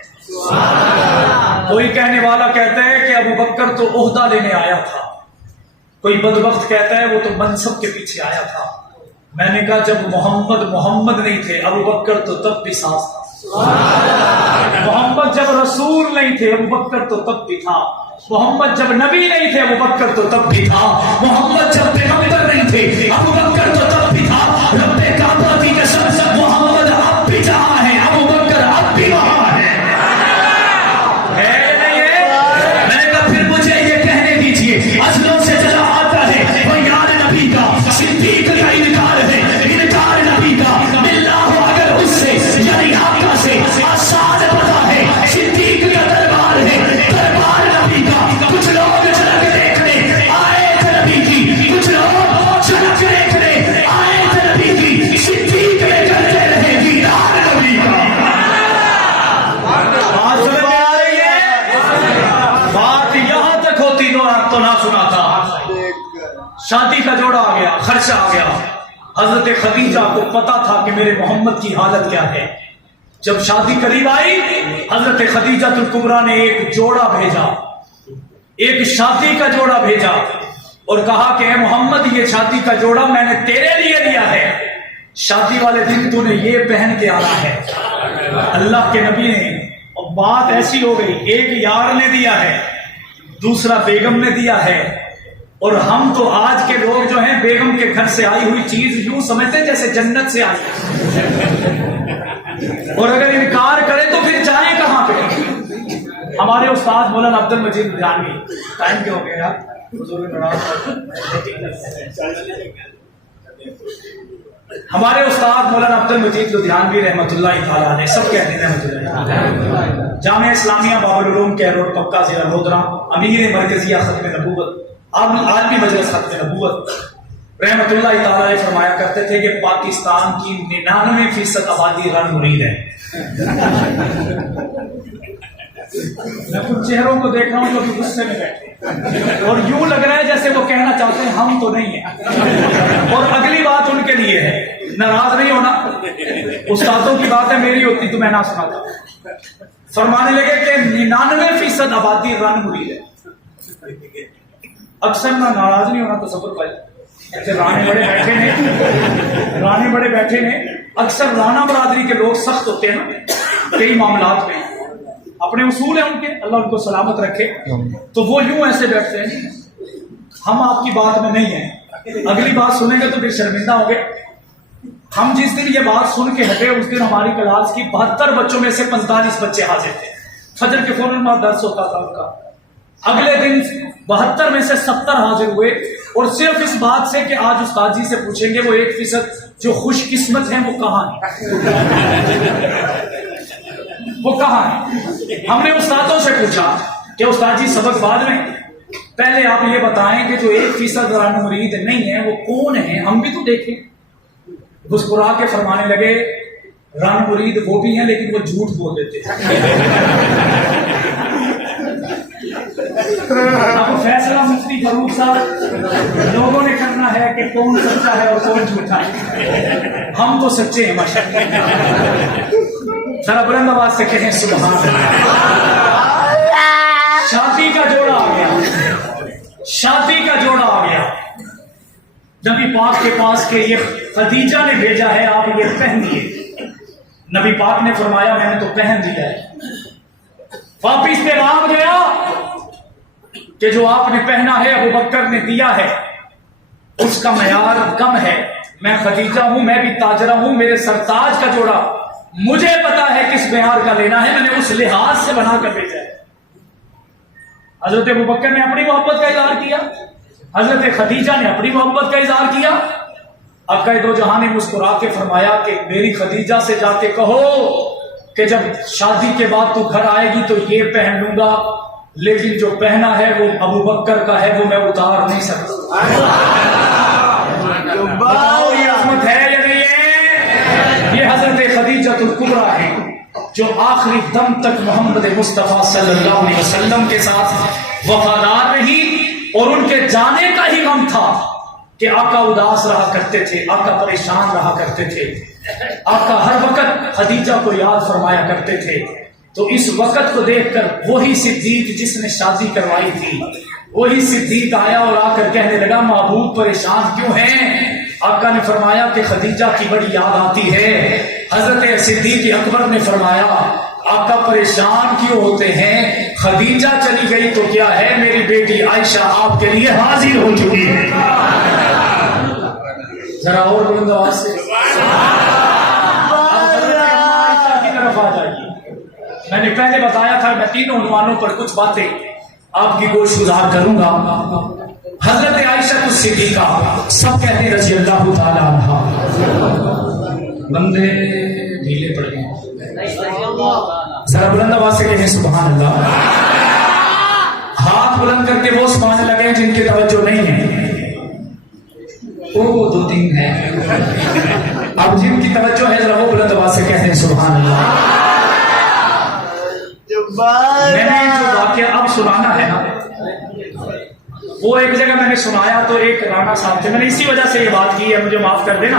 کوئی کہنے والا کہتا ہے کہ ابوبکر تو عہدہ لینے آیا تھا، کوئی بدبخت کہتا ہے وہ تو منصب کے پیچھے آیا تھا۔ میں نے کہا جب محمد نہیں تھے ابوبکر تو تب بھی ساز تھا، محمد جب رسول نہیں تھے ابوبکر تو تب بھی تھا، محمد جب نبی نہیں تھے ابوبکر تو تب بھی تھا، محمد جب پیغمبر نہیں تھے ابوبکر تو تب بھی تھا۔ رب کعبہ کی قسم محمد اب بھی جہاں ہے، ابوبکر اب بھی وہاں ہے۔ نہیں ہے؟ میں نے کہا پھر مجھے یہ کہنے دیجیے اصلوں سے چلا آتا ہے وہ یار نبی کا، صدیق کا انکار ہے، انکار نبی کا، ملنا ہو اگر اس سے یعنی آقا سے آسان پتا ہے، صدیق کا دربار ہے، دربار نبی کا۔ کچھ لوگ جھلک دیکھنے آئے تھے نبی کی، کچھ لوگ جھلک دیکھنے آئے تھے نبی کی، صدیق میں کرتے رہے دیدار نبی کا۔ بات سمجھ میں آ رہی ہے؟ بات یہاں تک ہوتی تو نہ سنا تھا۔ شادی کا جوڑا آ گیا، خرچہ آ گیا۔ حضرت خدیجہ کو پتا تھا کہ میرے محمد کی حالت کیا ہے۔ جب شادی قریب آئی حضرت خدیجہ الکبریٰ نے ایک جوڑا بھیجا، ایک شادی کا جوڑا بھیجا اور کہا کہ اے محمد یہ شادی کا جوڑا میں نے تیرے لیے لیا ہے، شادی والے دن تو نے یہ پہن کے آنا ہے۔ اللہ کے نبی نے، اور بات ایسی ہو گئی، ایک یار نے دیا ہے، دوسرا بیگم نے دیا ہے، اور ہم تو آج کے لوگ جو ہیں بیگم کے گھر سے آئی ہوئی چیز یوں سمجھتے جیسے جنت سے آئی، اور اگر انکار کرے تو پھر جائیں کہاں پہ؟ ہمارے استاد مولانا عبد المجید لدھیانوی، ٹائم کیا ہو گیا یار؟ ہمارے استاد مولانا عبد المجید لدھیانوی رحمۃ اللہ تعالیٰ علیہ، سب کہتے ہیں رحمۃ اللہ، جامعہ اسلامیہ باب العلوم کے روڈ پکا ضلع لودھرا، امیر مرکزیہ ختم نبوت، عالمی مجلس ختم نبوت رحمۃ اللہ تعالیٰ علیہ فرمایا کرتے تھے کہ پاکستان کی 99% آبادی رن مرید ہے۔ میں کچھ چہروں کو دیکھ رہا ہوں جو کہ غصے میں بیٹھے اور یوں لگ رہا ہے جیسے وہ کہنا چاہتے ہیں ہم تو نہیں ہیں، اور اگلی بات ان کے لیے ہے، ناراض نہیں ہونا، استادوں کی بات ہے، میری ہوتی تو میں نہ سناتا۔ فرمانے لگے کہ 99% آبادی رن مرید ہے۔ اکثر نہ ناراض نہیں ہونا تو صبر پائے، ایسے رانے بڑے بیٹھے نے، اکثر رانا برادری کے لوگ سخت ہوتے ہیں نا کئی معاملات میں، اپنے اصول ہیں ان کے، اللہ ان کو سلامت رکھے، تو وہ یوں ایسے بیٹھتے ہیں ہم آپ کی بات میں نہیں ہیں، اگلی بات سنیں گے تو پھر شرمندہ ہوں گے۔ ہم جس دن یہ بات سن کے ہٹے اس دن ہماری کلاس کی 72 بچوں میں سے 45 بچے حاضر تھے، فجر کے فوراً بعد درس ہوتا تھا ان کا۔ اگلے دن 72 میں سے 70 حاضر ہوئے، اور صرف اس بات سے کہ آج استاد جی سے پوچھیں گے وہ 1% جو خوش قسمت ہیں وہ کہاں ہیں، وہ کہاں ہیں۔ ہم نے استادوں سے پوچھا کہ استاد جی سبق بعد میں، پہلے آپ یہ بتائیں کہ جو 1% رن مرید نہیں ہے وہ کون ہیں، ہم بھی تو دیکھیں۔ مسکرا کے فرمانے لگے رن مرید وہ بھی ہیں لیکن وہ جھوٹ بول دیتے ہیں۔ اب فیصلہ مفتی فاروق صاحب لوگوں نے کرنا ہے کہ کون سچا ہے اور کون جھوٹا ہے، ہم تو سچے ہیں ماشاءاللہ۔ ذرا بلند آواز سے کہیں سبحان اللہ۔ شادی کا جوڑا آ گیا، شادی کا جوڑا آ گیا نبی پاک کے پاس کہ یہ خدیجہ نے بھیجا ہے، آپ یہ پہنیے۔ نبی پاک نے فرمایا میں نے تو پہن دیا ہے۔ واپس پیغام گیا کہ جو آپ نے پہنا ہے ابو بکر نے دیا ہے، اس کا معیار کم ہے، میں خدیجہ ہوں، میں بھی تاجرہ ہوں، میرے سرتاج کا جوڑا مجھے پتا ہے کس معیار کا لینا ہے، میں نے اس لحاظ سے بنا کر بھیجا ہے۔ حضرت ابو بکر نے اپنی محبت کا اظہار کیا، حضرت خدیجہ نے اپنی محبت کا اظہار کیا۔ آقا دو جہاں نے مسکرا کے فرمایا کہ میری خدیجہ سے جا کے کہو کہ جب شادی کے بعد تو گھر آئے گی تو یہ پہن لوں گا، لیکن جو پہنا ہے وہ ابو بکر کا ہے، وہ میں اتار نہیں سکتا۔ بتاؤ یہ عظمت ہے یا نہیں ہے؟ یہ حضرت خدیجہ الکبریٰ ہے جو آخری دم تک محمد مصطفیٰ صلی اللہ علیہ وسلم کے ساتھ وفادار رہی، اور ان کے جانے کا ہی غم تھا کہ آقا اداس رہا کرتے تھے، آقا پریشان رہا کرتے تھے، آقا ہر وقت خدیجہ کو یاد فرمایا کرتے تھے۔ تو اس وقت کو دیکھ کر وہی صدیق جس نے شادی کروائی تھی، وہی صدیق آیا اور آ کر کہنے لگا معبود پریشان کیوں ہیں؟ آقا نے فرمایا کہ خدیجہ کی بڑی یاد آتی ہے۔ حضرت صدیق اکبر نے فرمایا آقا پریشان کیوں ہوتے ہیں؟ خدیجہ چلی گئی تو کیا ہے، میری بیٹی عائشہ آپ کے لیے حاضر ہو چکی ہے۔ ذرا اور بلند آواز سے عائشہ کی طرف آ جائیے۔ میں نے پہلے بتایا تھا میں تینوں عنوانوں پر کچھ باتیں آپ کی گوش گزار کروں گا۔ حضرت عائشہ صدیقہ، سب کہتے ہیں رضی اللہ تعالی عنہا، بندے ڈھیلے پڑ گئے، ذرا بلند آواز سے کہیں سبحان اللہ۔ ہاتھ بلند کر کے وہ سمجھنے لگے جن کی توجہ نہیں ہے، وہ دو تین ہے، اب جن کی توجہ ہے ذرا وہ بلند آواز سے کہتے ہیں سبحان اللہ۔ میں نے جو واقعہ اب سنانا ہے نا، وہ ایک جگہ میں نے سنایا تو ایک رانا صاحب تھے، میں نے اسی وجہ سے یہ بات کی ہے، مجھے معاف کر دینا۔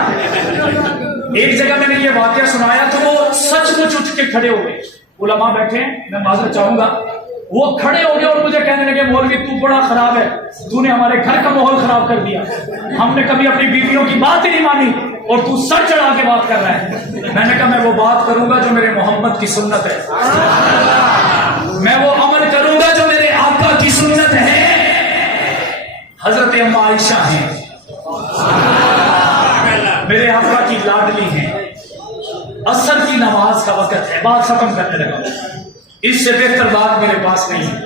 ایک جگہ میں نے یہ واقعہ سنایا تو وہ سچ مچ اٹھ کے کھڑے ہو گئے، علماء بیٹھے ہیں، میں معذرت چاہوں گا، وہ کھڑے ہو گئے اور مجھے کہنے لگے مولوی تو بڑا خراب ہے، تو نے ہمارے گھر کا ماحول خراب کر دیا، ہم نے کبھی اپنی بیویوں کی بات ہی نہیں مانی اور تو سر چڑھا کے بات کر رہا ہے۔ میں نے کہا میں وہ بات کروں گا جو میرے محمد کی سنت ہے، میں وہ عمل کروں گا جو میرے آقا کی سنت ہے۔ حضرت اماں عائشہ ہیں، میرے آقا کی لاڈلی ہیں، عصر کی نماز کا وقت ہے، بات ختم کرنے لگا، اس سے بہتر بات میرے پاس نہیں ہے۔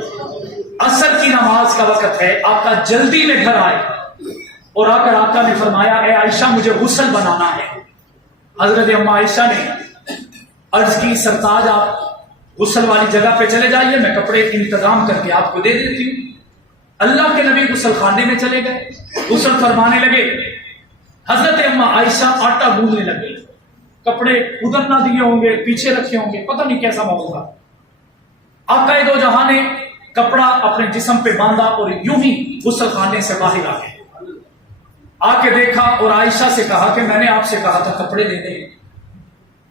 عصر کی نماز کا وقت ہے، آقا جلدی میں گھر آئے اور آ کر آقا نے فرمایا اے عائشہ مجھے غسل بنانا ہے۔ حضرت اماں عائشہ نے عرض کی سرتاج آپ غسل والی جگہ پہ چلے جائیے، میں کپڑے انتظام کر کے آپ کو دے دیتی ہوں۔ اللہ کے نبی غسل خانے میں چلے گئے، غسل فرمانے لگے۔ حضرت اماں عائشہ آٹا گوندنے لگے، کپڑے ادھر نہ دیے ہوں گے، پیچھے رکھے ہوں گے، پتہ نہیں کیسا ماحول تھا۔ آقا دو جہاں نے کپڑا اپنے جسم پہ باندھا اور یوں ہی غسل خانے سے باہر آ گئے، آ کے دیکھا اور عائشہ سے کہا کہ میں نے آپ سے کہا تھا کپڑے دے دیں۔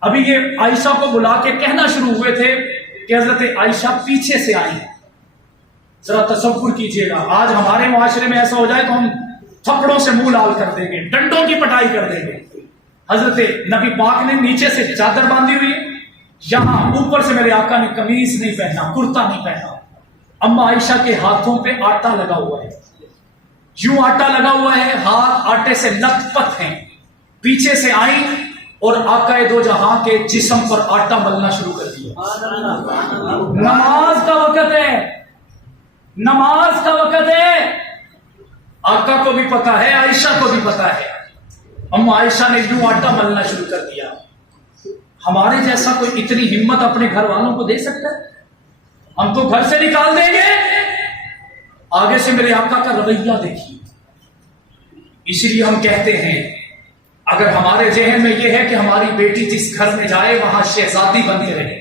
ابھی یہ عائشہ کو بلا کے کہنا شروع ہوئے تھے کہ حضرت عائشہ پیچھے سے آئی۔ ذرا تصور کیجئے گا، آج ہمارے معاشرے میں ایسا ہو جائے تو ہم تھپڑوں سے منہ لال کر دیں گے، ڈنڈوں کی پٹائی کر دیں گے۔ حضرت نبی پاک نے نیچے سے چادر باندھی ہوئی، یہاں اوپر سے میرے آقا نے قمیض نہیں پہنا، کرتا نہیں پہنا۔ اما عائشہ کے ہاتھوں پہ آٹا لگا ہوا ہے، یوں آٹا لگا ہوا ہے، ہاتھ آٹے سے لت پت ہیں، پیچھے سے آئیں اور آقا دو جہاں کے جسم پر آٹا ملنا شروع کر دیا۔ نماز کا وقت ہے، نماز کا وقت ہے، آقا کو بھی پتا ہے، عائشہ کو بھی پتا ہے۔ اما عائشہ نے یوں آٹا ملنا شروع کر دیا۔ ہمارے جیسا کوئی اتنی ہمت اپنے گھر والوں کو دے سکتا ہے؟ ہم تو گھر سے نکال دیں گے۔ آگے سے میرے آقا کا رویہ دیکھیے، اسی لیے ہم کہتے ہیں اگر ہمارے ذہن میں یہ ہے کہ ہماری بیٹی جس گھر میں جائے وہاں شہزادی بن کے رہے،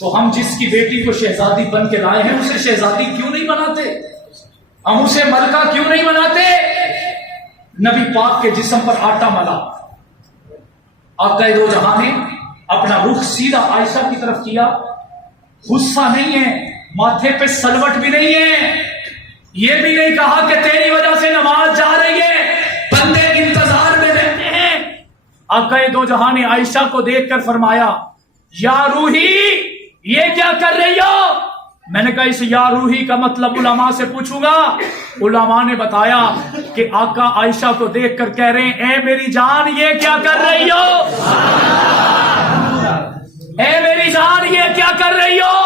تو ہم جس کی بیٹی کو شہزادی بن کے لائے ہیں اسے شہزادی کیوں نہیں بناتے؟ ہم اسے ملکہ کیوں نہیں بناتے؟ نبی پاک کے جسم پر آٹا ملا، آقا دو جہاں نے اپنا رخ سیدھا عائشہ کی طرف کیا، غصہ نہیں ہے، ماتھے پہ سلوٹ بھی نہیں ہے، یہ بھی نہیں کہا کہ تیری وجہ سے نماز جا رہی ہے، بندے انتظار میں رہتے ہیں۔ آقا دو جہاں نے عائشہ کو دیکھ کر فرمایا یا روحی یہ کیا کر رہی ہو؟ میں نے کہا اس یا روحی کا مطلب علماء سے پوچھوں گا۔ علماء نے بتایا کہ آقا عائشہ کو دیکھ کر کہہ رہے ہیں اے میری جان یہ کیا کر رہی ہو؟ اے میری جان یہ کیا کر رہی ہو؟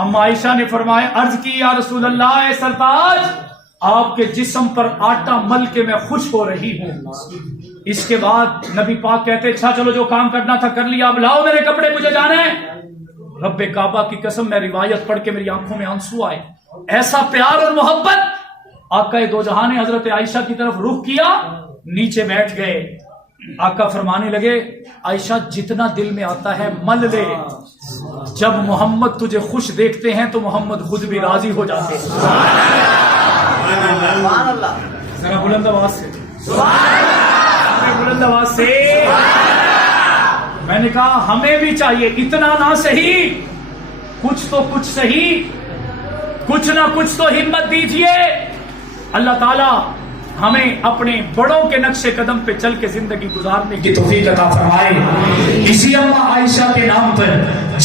اما عائشہ نے فرمایا عرض کی یا رسول اللہ اے سرتاج آپ کے جسم پر آٹا مل کے میں خوش ہو رہی ہوں۔ اس کے بعد نبی پاک کہتے اچھا چلو جو کام کرنا تھا کر لیا، اب لاؤ میرے کپڑے مجھے جانا ہے۔ رب کعبہ کی قسم میں روایت پڑھ کے میری آنکھوں میں آنسو آئے، ایسا پیار اور محبت۔ آقا دو جہاں نے حضرت عائشہ کی طرف رخ کیا، نیچے بیٹھ گئے۔ آقا فرمانے لگے عائشہ جتنا دل میں آتا ہے مل لے، جب محمد تجھے خوش دیکھتے ہیں تو محمد خود بھی راضی ہو جاتے ہیں۔ ذرا بلند آواز سے، بلند آواز سے۔ میں نے کہا ہمیں بھی چاہیے اتنا نہ صحیح، کچھ تو کچھ صحیح، کچھ نہ کچھ تو ہمت دیجئے۔ اللہ تعالی ہمیں اپنے بڑوں کے نقش قدم پہ چل کے زندگی گزارنے کی توفیق عطا فرمائے۔ اسی اما عائشہ کے نام پر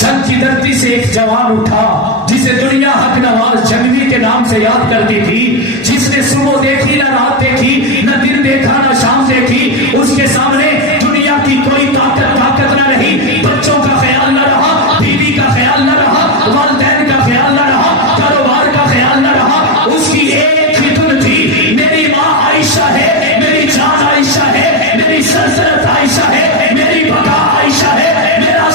جنگ کی دھرتی سے ایک جوان اٹھا جسے دنیا حق نواز جنگوی کے نام سے یاد کرتی تھی، جس نے صبح دیکھی نہ رات دیکھی، نہ دن دیکھا نہ شام دیکھی۔ اس کے سامنے دنیا کی کوئی طاقت نہ رہی، بچوں کا خیال نہ رہا، بیوی کا خیال نہ رہا، والدین کا خیال نہ رہا، کاروبار کا خیال نہ رہا۔ اس کی ایک ہی دھن تھی میری ماں عائشہ ہے، میری جان عائشہ ہے، میری سلطنت عائشہ ہے، میری بقا عائشہ ہے، میرا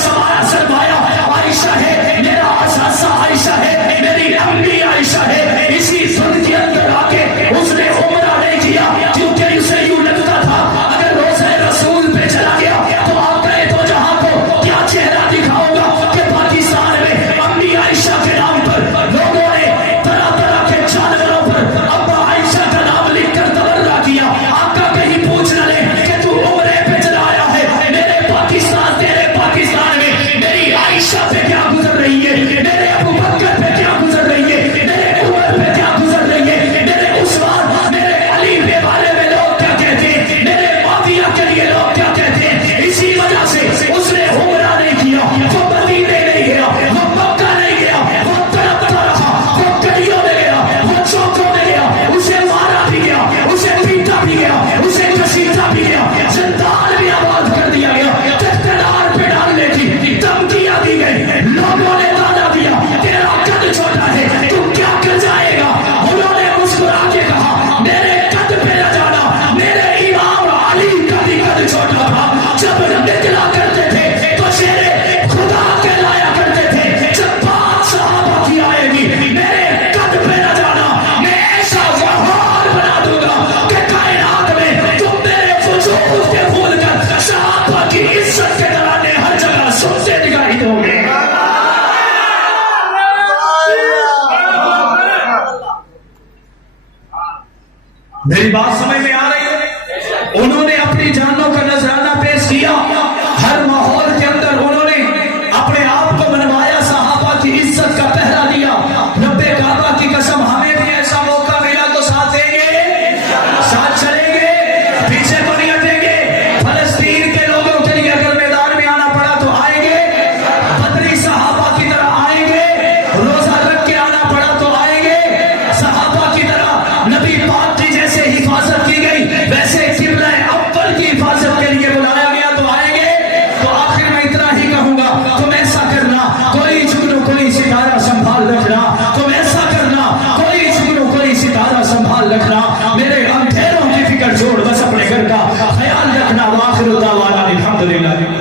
سرمایہ عائشہ ہے، میرا اثاثہ عائشہ ہے، میری امی عائشہ ہے۔ اسی دھن کے اندر آ کے اس نے عمرہ نہیں کیا کیونکہ اسے یوں لگتا تھا اگر روزہ رسول پہ چلا گیا تو آپ گئے تو جہاں کو کیا چہرہ دکھاؤں گا کہ پاکستان میں امی عائشہ کے نام پر لوگوں نے طرح طرح کے جانوروں پر ابا عائشہ کا نام لکھ کر تبرہ کیا۔ آقا کہیں پوچھ نہ لے کہ تو عمرے پہ چلا آیا ہے، میرے پاکستان تیرے پاکستان میں میری عائشہ پہ کیا گزر رہی ہے، میرے ابو بکر پہ کیا گزر رہی ہے، میرے عمر پہ کیا گزر رہی ہے، میرے عثمان میرے علی کے بارے میں لوگ کیا کہتے ہیں، میرے معاویہ کے لیے لوگ کیا کہتے ہیں۔ اسی وجہ سے اس نے عمرہ نہیں کیا، وہ مدینے نہیں گیا، وہ مکہ نہیں گیا، وہ تڑپتا رہا، وہ گلیوں میں گیا، وہ چوکوں میں گیا، اسے مارا بھی گیا، اسے پیٹا بھی گیا، اسے گھسیٹا بھی گیا، زندان بھی آباد کر دیا گیا، تختار پہ ڈالنے کی دھمکیاں دی گئی، لوگوں نے دادا دیا تیرا قد چھوٹا ہے تو کیا کر جائے گا۔ انہوں نے مسکرا کے کہا میرے قد پہ نہ جانا، میرے امام علی کا بھی قد چھوٹا تھا، جب نکلا کرتے تھے تو شیر خدا کہلایا کرتے تھے، جب بات صحابہ کی آئے گی میرے قد پہ نہ جانا، میں ایسا وہار بنا دوں گا کہ کائنات میں تم میرے وجود کے بھول کر صحابہ کی عزت کے ترانے ہر جگہ سنتے دکھائی دو گے۔ میری بات سمجھ میں آ رہی ہے؟ انہوں نے اپنی جانوں کا نذرانہ پیش کیا، ہر ماحول کے اندر انہوں نے اپنے آپ کو منوایا، صحابہ کی عزت کا پہرا دیا۔ رب کعبہ کی قسم ہمیں بھی ایسا موقع ملا تو ساتھ دیں گے، ساتھ چلیں گے، پیچھے تو نہیں ہٹیں گے۔ فلسطین کے لوگوں کے لیے اگر میدان میں آنا پڑا تو آئیں گے، بدری صحابہ کی طرح آئیں گے، روزہ رکھ کے آنا پڑا تو آئیں گے، صحابہ کی طرح نبی پاک کی جیسے حفاظت کی گئی ویسے قبلہ اول کی حفاظت کے لیے بلایا گیا تو آئیں گے۔ تو آخر میں اتنا ہی کہوں گا تم ایسا کرنا، کوئی جگنو کوئی ستارہ سنبھال رکھنا، تم ایسا کرنا کوئی جگنو کوئی ستارہ سنبھال رکھنا، میرے اندھیروں کی فکر چھوڑ بس اپنے گھر کا خیال رکھنا۔ وآخر دعوانا الحمدللہ۔